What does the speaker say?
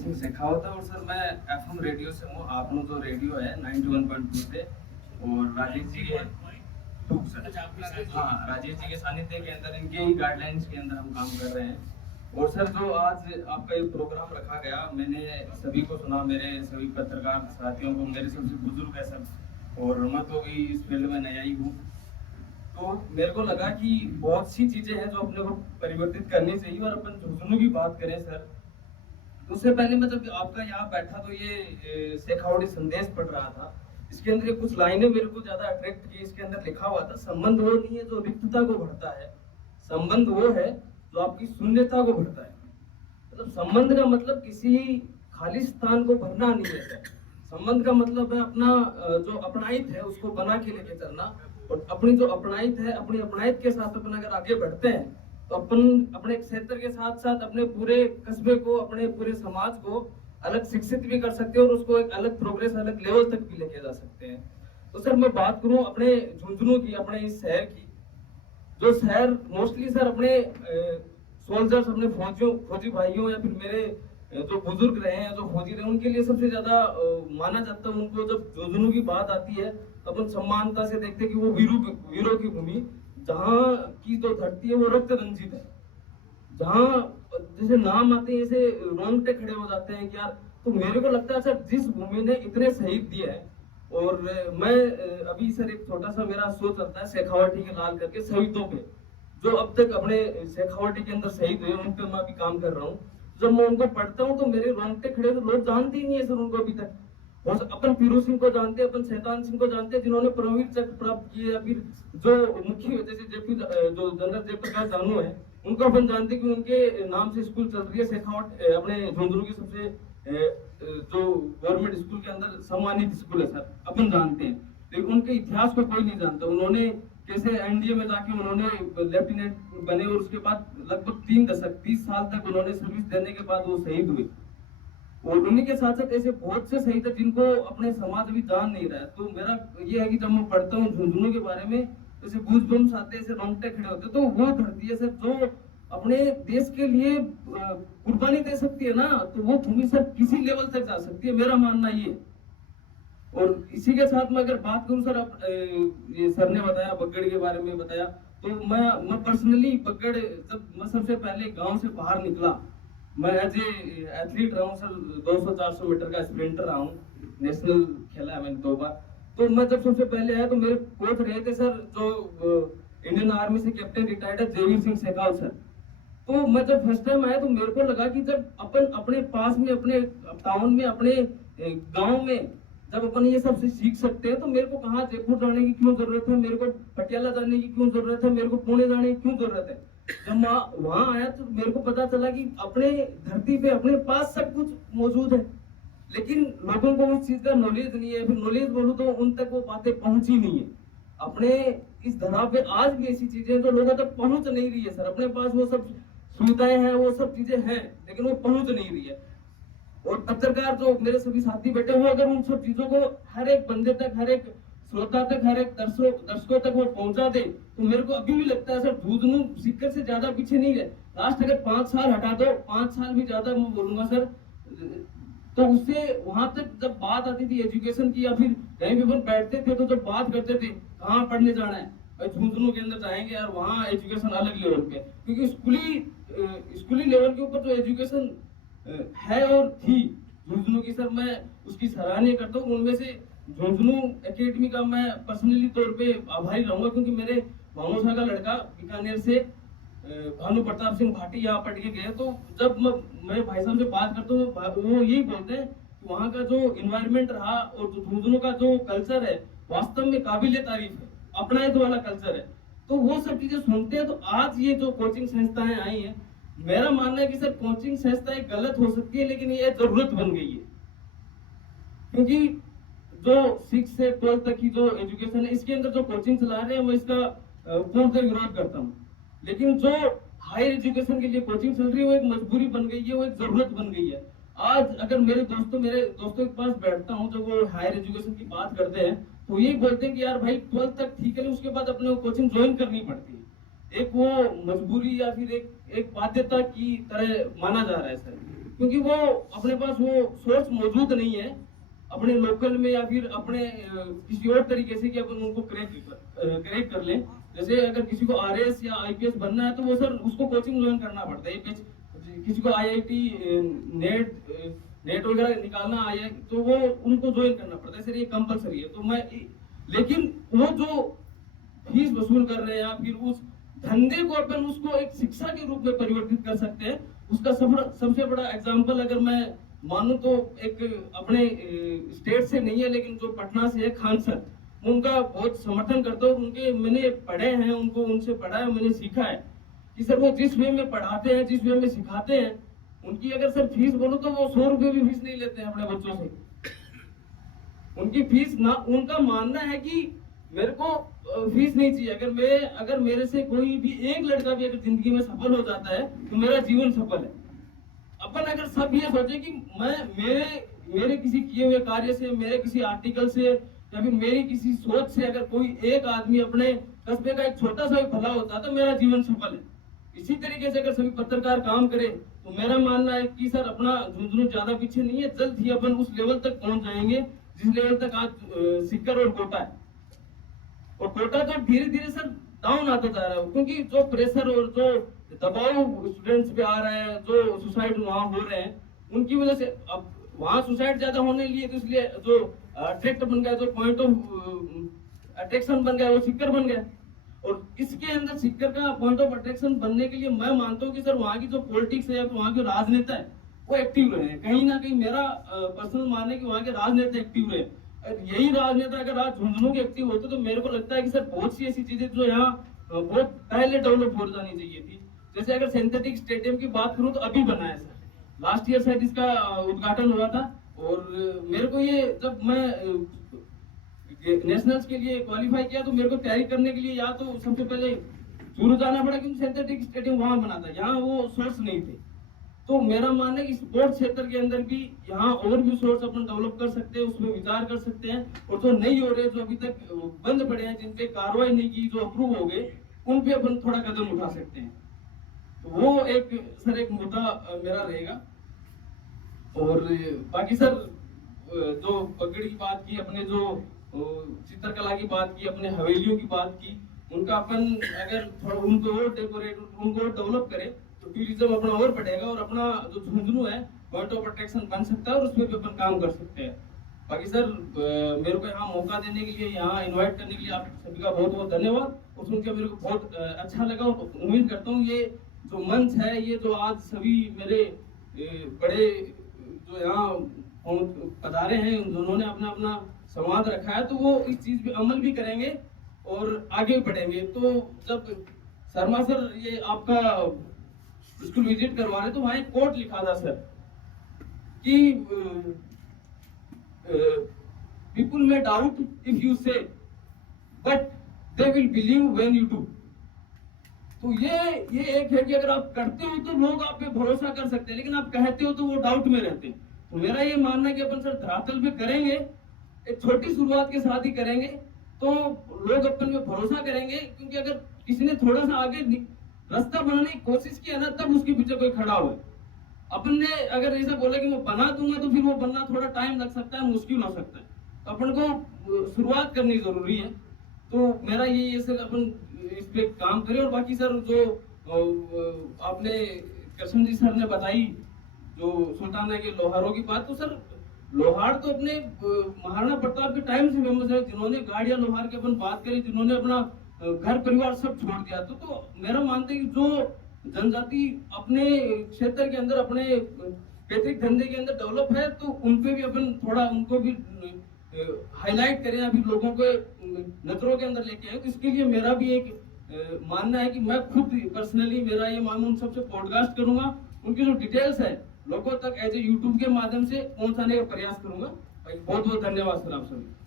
सिंह शेखावत है और सर मैं एफएम रेडियो से हूँ। आपनो जो रेडियो है 91.2 पे और राजेश जी के हाँ राजेश जी के सानिध्य के अंदर इनके ही गाइडलाइंस के अंदर हम काम कर रहे हैं। और सर जो आज आपका ये प्रोग्राम रखा गया, मैंने सभी को सुना, मेरे सभी पत्रकार साथियों को, मेरे सबसे बुजुर्ग है सब, और मैं तो भी इस फील्ड में नया ही हूँ। तो मेरे को लगा कि बहुत सी चीजें हैं जो अपने को परिवर्तित करनी चाहिए। और अपन झुंझुनू की बात करें सर, उससे पहले मैं जब आपका यहाँ बैठा तो ये शेखावटी संदेश पढ़ रहा था। इसके अंदर कुछ लाइनें मेरे को ज्यादा अट्रैक्ट की। इसके अंदर लिखा हुआ था, संबंध वो नहीं है जो रिक्तता को भरता है, संबंध वो है जो आपकी शून्यता को भरता है। मतलब संबंध का मतलब किसी खाली स्थान को भरना नहीं है सर। संबंध का मतलब है अपना जो अपनाइत है उसको बना के लेके चलना। और अपनी जो अपनाइत है, अपनी अपनाइत के साथ अपन अगर आगे बढ़ते हैं तो अपन अपने क्षेत्र के साथ साथ अपने पूरे कस्बे को, अपने पूरे समाज को अलग शिक्षित भी कर सकते हैं और उसको एक अलग प्रोग्रेस, अलग लेवल तक भी लेके जा सकते हैं। तो सर मैं बात करूं अपने झुंझुनू की, अपने इस शहर की, जो शहर मोस्टली सर अपने सोल्जर्स, अपने फौजी भाइयों या फिर मेरे जो बुजुर्ग रहे हैं, जो फौजी रहे, उनके लिए सबसे ज्यादा माना जाता है। उनको जब झुंझुनू की बात आती है तो अपन सम्मानता से देखते हैं कि वो वीरों की भूमि, जहाँ की जो धरती है वो रक्त रंजित है, जहाँ जैसे नाम आते हैं ऐसे रोंगटे खड़े हो जाते हैं कि यार। तो मेरे को लगता है सर जिस भूमि ने इतने शहीद दिए हैं, और मैं अभी सर एक छोटा सा मेरा शो चलता है शेखावटी के लाल करके, शहीदों पे जो अब तक अपने शेखावटी के अंदर शहीद हुए, उन पे मैं अभी काम कर रहा हूँ। जब मैं उनको पढ़ता हूँ तो मेरे रोंगटे खड़े, तो लोग जानते ही नहीं है सर उनको अभी तक। अपन पीरू सिंह को जानते हैं, अपन शैतान सिंह को जानते हैं जिन्होंने परमवीर चक्र प्राप्त किए, या फिर जो मुख्य जैसे जो जनरल जयप्रकाश जानू है, उनको अपन जानते हैं कि उनके नाम से स्कूल चल रही है शेखावट, अपने झुंझुनू की सबसे जो गवर्नमेंट स्कूल के अंदर सम्मानित स्कूल है सर, अपन जानते हैं। लेकिन उनके इतिहास को कोई नहीं जानता। उन्होंने कैसे एनडीए में जाके उन्होंने लेफ्टिनेंट बने और उसके बाद लगभग 3 दशक 30 साल तक उन्होंने सर्विस देने के बाद वो शहीद हुए। और उन्हीं के साथ साथ ऐसे बहुत से शहीद है जिनको अपने समाज अभी जान नहीं रहा है। तो मेरा ये है कि जब मैं पढ़ता हूँ झुंझुनू के बारे में, जैसे गूज़बम्स आते हैं, ऐसे रोंगटे खड़े होते हैं। तो वो धरती है सर जो अपने देश के लिए कुर्बानी दे सकती है ना, तो वो भूमि सर किसी लेवल तक जा सकती है, मेरा मानना ये। और इसी के साथ में अगर बात करूं सर, ये सर ने बताया बग्गड़ के बारे में बताया, तो मैं पर्सनली बग्गड़, जब मैं सबसे पहले गांव से बाहर निकला, मैं एज ए एथलीट रहा हूँ सर, 200-400 मीटर का स्प्रिंटर रहा हूँ, नेशनल खेला है मैंने 2 बार। तो मैं जब सबसे पहले आया तो मेरे कोच रहे थे सर जो इंडियन आर्मी से कैप्टन रिटायर्ड है, जयवीर सिंह शेखावत सर। तो मैं जब फर्स्ट टाइम आया तो मेरे को लगा कि जब अपन अपने पास में, अपने टाउन में, अपने गांव में जब अपन ये सब सीख सकते हैं, तो मेरे को कहाँ जयपुर जाने की क्यों जरूरत है, मेरे को पटियाला जाने की क्यों जरूरत है, मेरे को पुणे जाने की क्यों जरूरत है। जब मैं वहां आया तो मेरे को पता चला कि अपने धरती पे अपने पास सब कुछ मौजूद है, लेकिन लोगों को उस चीज का नॉलेज नहीं है। फिर नॉलेज बोलूं तो उन तक वो बातें पहुंची नहीं है। अपने इस धरा पे आज भी ऐसी चीजें हैं जो लोगों तक पहुंच नहीं रही है सर। अपने पास वो सब सुविधाएं हैं, वो सब चीजें हैं, लेकिन वो पहुंच नहीं रही है। और पत्रकार जो मेरे सभी साथी बैठे हुए, अगर उन सब चीजों को हर एक बंदे तक, हर एक श्रोता तक, हर एक दर्शकों तक वो पहुंचा दे, तो मेरे को अभी भी लगता है सर झुंझुनू सिक्कर से ज्यादा पीछे नहीं है। लास्ट अगर 5 साल हटा दो, 5 साल भी ज्यादा मैं बोलूंगा सर, तो उससे वहां तक जब बात आती थी एजुकेशन की, या फिर कहीं भी अपन बैठते थे तो जब बात करते थे कहाँ पढ़ने जाना है, झुंझुनू के अंदर जाएंगे यार, वहाँ एजुकेशन अलग लेवल पे, क्योंकि स्कूली लेवल के ऊपर जो एजुकेशन है और थी झुंझुनू की सर, मैं उसकी सराहनीय करता हूँ। उनमें से झुंझुनू एकेडमी का मैं पर्सनली तौर पे आभारी रहूंगा, क्योंकि मेरे भामोसा का लड़का बीकानेर से भानु प्रताप सिंह भाटी यहाँ पढ़ के गए। तो जब मैं भाई साहब से बात करता हूँ, वो यही बोलते हैं कि वहाँ का जो इन्वायरमेंट रहा और जो झुंझुनू का जो कल्चर है वास्तव में काबिले तारीफ है, अपनायत वाला कल्चर है। तो वो सब चीजें सुनते हैं। तो आज ये जो कोचिंग संस्थाएं आई हैं, मेरा मानना है कि सर कोचिंग संस्थाएं गलत हो सकती है, लेकिन ये जरूरत बन गई है, क्योंकि जो 6 से 12 तक की जो एजुकेशन है, इसके अंदर जो कोचिंग चला रहे हैं, मैं इसका पूर्णतः विरोध करता हूँ। लेकिन जो हायर एजुकेशन के लिए कोचिंग चल रही है, वो एक मजबूरी बन गई है, वो एक जरूरत बन गई है। आज अगर मेरे दोस्तों के पास बैठता हूँ, जब वो हायर एजुकेशन की बात करते हैं, तो यही बोलते हैं कि यार भाई 12 तक ठीक है, उसके बाद अपने कोचिंग ज्वाइन करनी पड़ती है। एक वो मजबूरी या फिर एक बाध्यता की तरह माना जा रहा है सर। क्योंकि वो अपने पास वो सोर्स मौजूद नहीं है अपने लोकल में या फिर अपने किसी और तरीके से कि अपन उनको क्रैक कर लें। जैसे अगर किसी को आरएस या आईपीएस बनना है तो वो सर उसको कोचिंग ज्वाइन करना पड़ता है। किसी को आईआईटी नेट वगैरह निकालना आया तो वो उनको ज्वाइन करना पड़ता है सर, ये कंपलसरी है। तो मैं लेकिन वो जो फीस वसूल कर रहे हैं या फिर उस धंधे को अपन उसको एक शिक्षा के रूप में परिवर्तित कर सकते हैं। उसका सबसे बड़ा एग्जाम्पल अगर मैं मानूं तो एक अपने स्टेट से नहीं है लेकिन जो पटना से है, खान सर, उनका बहुत समर्थन करता हूँ। उनके मैंने पढ़े हैं, उनको उनसे पढ़ा है, मैंने सीखा है कि सर वो जिस वे में पढ़ाते हैं, जिस वे में सिखाते हैं, उनकी अगर सर फीस बोलो तो वो 100 रुपए भी फीस नहीं लेते हैं अपने बच्चों से। उनकी फीस ना, उनका मानना है कि मेरे को फीस नहीं चाहिए। अगर मेरे से कोई भी एक लड़का भी अगर जिंदगी में सफल हो जाता है तो मेरा जीवन सफल है। अपन अगर सब ये सोचे कि मैं मेरे किसी किए हुए कार्य से, मेरे किसी आर्टिकल से या फिर मेरी किसी सोच से अगर कोई एक आदमी अपने कस्बे का एक छोटा सा भी भला होता है तो मेरा जीवन सफल है। इसी तरीके से अगर सभी पत्रकार काम करें तो मेरा मानना है कि सर अपना झुंझुनू ज्यादा पीछे नहीं है, जल्द ही अपन उस लेवल तक पहुंच जाएंगे जिस लेवल तक आज सिक्कर और कोटा है। और कोटा तो धीरे धीरे सर डाउन आता जा रहा है क्योंकि जो प्रेशर और जो दबाव स्टूडेंट्स पे आ रहा है, जो सुसाइड वहां हो रहे हैं उनकी वजह से अब वहां सुसाइड ज्यादा होने लिए तो इसलिए जो अट्रैक्ट बन गया, जो पॉइंट ऑफ अट्रैक्शन बन गया वो सिक्कर बन गया। और इसके अंदर सिक्कर का पॉइंट ऑफ अट्रैक्शन बनने के लिए मैं मानता हूँ कि सर वहाँ की जो पॉलिटिक्स है या वहाँ के राजनेता है वो एक्टिव रहे। कहीं ना कहीं मेरा पर्सनल मानना है कि वहाँ के राजनेता एक्टिव रहे। यही राजनेता अगर आज झुंझुनू के एक्टिव होते तो मेरे को लगता है कि सर बहुत सी ऐसी चीजें जो यहाँ बहुत पहले डेवलप हो जानी चाहिए थी। जैसे अगर सिंथेटिक स्टेडियम की बात करूं तो अभी बना है सर, लास्ट ईयर शायद इसका उद्घाटन हुआ था। और मेरे को ये जब मैं नेशनल्स के लिए क्वालिफाई किया तो मेरे को तैयारी करने के लिए या तो सबसे पहले चूरू जाना पड़ा क्योंकि सिंथेटिक स्टेडियम वहां बना था, यहाँ वो सोर्स नहीं थे। तो मेरा मानना है कि स्पोर्ट्स क्षेत्र के अंदर भी यहाँ और भी सोर्स अपन डेवलप कर सकते हैं, उसमें विचार कर सकते हैं। और जो नहीं हो रहे, जो अभी तक बंद पड़े हैं, जिन पे कार्रवाई नहीं की, जो अप्रूव हो गए, उन पे अपन थोड़ा कदम उठा सकते हैं। तो वो एक सर एक मुद्दा मेरा रहेगा। और बाकी सर जो पगड़ी की बात की, अपने जो चित्रकला की बात की, अपने हवेलियों की बात की, उनका अपन अगर थोड़ा उनको और डेकोरेट, उनको और डेवलप करें तो टूरिज्म अपना और बढ़ेगा और अपना जो झुंझुनू है पॉइंट ऑफ अट्रैक्शन बन सकता है और उसमें भी अपन काम कर सकते हैं। बाकी सर मेरे को यहाँ मौका देने के लिए, यहाँ इनवाइट करने के लिए आप सभी का बहुत बहुत धन्यवाद। और सुनकर मेरे को बहुत अच्छा लगा और उम्मीद करता हूँ ये जो मंच है, ये जो आज सभी मेरे बड़े जो यहाँ पधारे हैं उन्होंने अपना अपना संवाद रखा है तो वो इस चीज पे अमल भी करेंगे और आगे बढ़ेंगे। तो जब शर्मा सर ये आपका स्कूल विजिट करवा रहे तो वहां एक कोट लिखा था सर कि people may doubt if you say but they will believe when you do. तो ये एक है कि अगर आप करते हो तो लोग आप पे भरोसा कर सकते हैं, लेकिन आप कहते हो तो वो डाउट में रहते हैं। तो मेरा ये मानना है कि अपन सर धरातल पे करेंगे, एक छोटी शुरुआत के साथ ही करेंगे तो लोग अपन में भरोसा करेंगे। क्योंकि अगर किसी ने थोड़ा सा आगे रास्ता बनाने की कोशिश किया ना तब उसके पीछे कोई खड़ा हुआ। अपन ने अगर ऐसा बोला कि मैं बना दूंगा तो फिर वो बनना थोड़ा टाइम लग सकता है, मुश्किल हो सकता है। तो अपन को शुरुआत करनी जरूरी है। तो मेरा ये सर अपन इस पे काम करें। और बाकी सर जो आपने कृष्ण जी सर ने बताई जो सुल्ताना के लोहारों की बात, तो सर लोहार तो अपने महाराणा प्रताप के टाइम से फेमस है, जिन्होंने गाड़ियां लोहार की अपन बात करी, जिन्होंने अपना घर परिवार सब छोड़ दिया। तो मेरा मानते कि जो जनजाति अपने क्षेत्र के अंदर अपने पैतृक धंधे के अंदर डेवलप है तो उनपे भी अपन थोड़ा उनको भी हाईलाइट करें, अभी लोगों को नजरों के अंदर लेके आए। तो इसके लिए मेरा भी एक मानना है कि मैं खुद पर्सनली मेरा ये मानना उन सबसे पॉडकास्ट करूंगा, उनकी जो डिटेल्स है लोगों तक एज ए यूट्यूब के माध्यम से पहुंचाने का प्रयास करूंगा। बहुत बहुत धन्यवाद सर आप सभी।